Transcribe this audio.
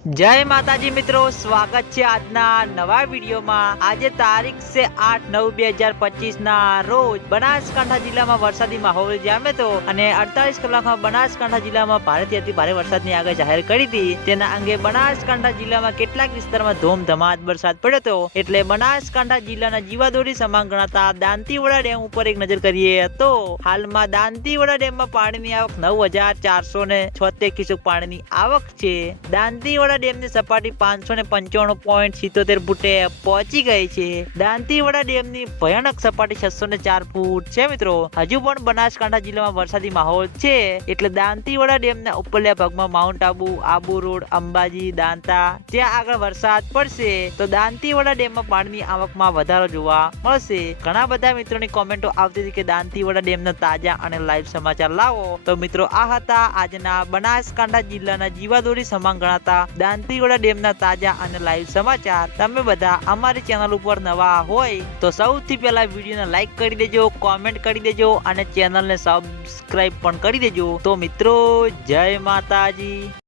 જય માતાજી મિત્રો, સ્વાગત છે આજના નવા વિડીયોમાં. આજે તારીખ છે આઠ નવ બે હજાર પચીસ ના રોજ બનાસકાંઠા જિલ્લામાં વરસાદી માહોલ જામ્યો હતો અને અડતાલીસ કલાકમાં બનાસકાંઠા જિલ્લામાં ભારેથી અતિ ભારે વરસાદની આગળ જાહેર કરી હતી. તેના અંગે બનાસકાંઠા જિલ્લામાં કેટલાક વિસ્તારમાં ધોમધમાટ વરસાદ પડ્યો હતો. એટલે બનાસકાંઠા જિલ્લાના જીવાદોરી સમાન ગણાતા દાંતીવાડા ડેમ ઉપર એક નજર કરીએ તો હાલમાં દાંતીવાડા ડેમમાં પાણીની આવક નવ હજાર ચારસો ને છોતેર ક્યુસેક પાણીની આવક છે. દાંતીવાડા ડેમની સપાટી પાંચસો ને પંચાણું પોઈન્ટ સિત્તોતેર ફૂટે પહોંચી ગઈ છે. દાંતીવાડા ડેમની ભયાનક સપાટી છસો ને ચાર ફૂટ છે મિત્રો. હજુ પણ બનાસકાંઠા જિલ્લામાં વરસાદી માહોલ છે. એટલે દાંતીવાડા ડેમના ઉપરલા ભાગમાં માઉન્ટ આબુ આબુ રોડ, અંબાજી, દાંતા ત્યાં આગળ વરસાદ પડશે, તો દાંતીવાડા ડેમમાં પાણીની આવકમાં વધારો જોવા મળશે. ઘણા બધા મિત્રોની કોમેન્ટો આવતી હતી કે દાંતીવાડા ડેમના તાજા અને લાઈવ સમાચાર લાવો. તો મિત્રો આ હતા આજના બનાસકાંઠા જિલ્લાના જીવાદોરી સમાન ગણાતા દાંતીવાડા ડેમના તાજા અને લાઈવ સમાચાર. તમે બધા અમારી ચેનલ ઉપર નવા હોય તો સૌથી પહેલા વિડીયોને લાઈક કરી દેજો કોમેન્ટ કરી દેજો અને ચેનલને સબસ્ક્રાઇબ પણ કરી દેજો. તો મિત્રો, જય માતાજી.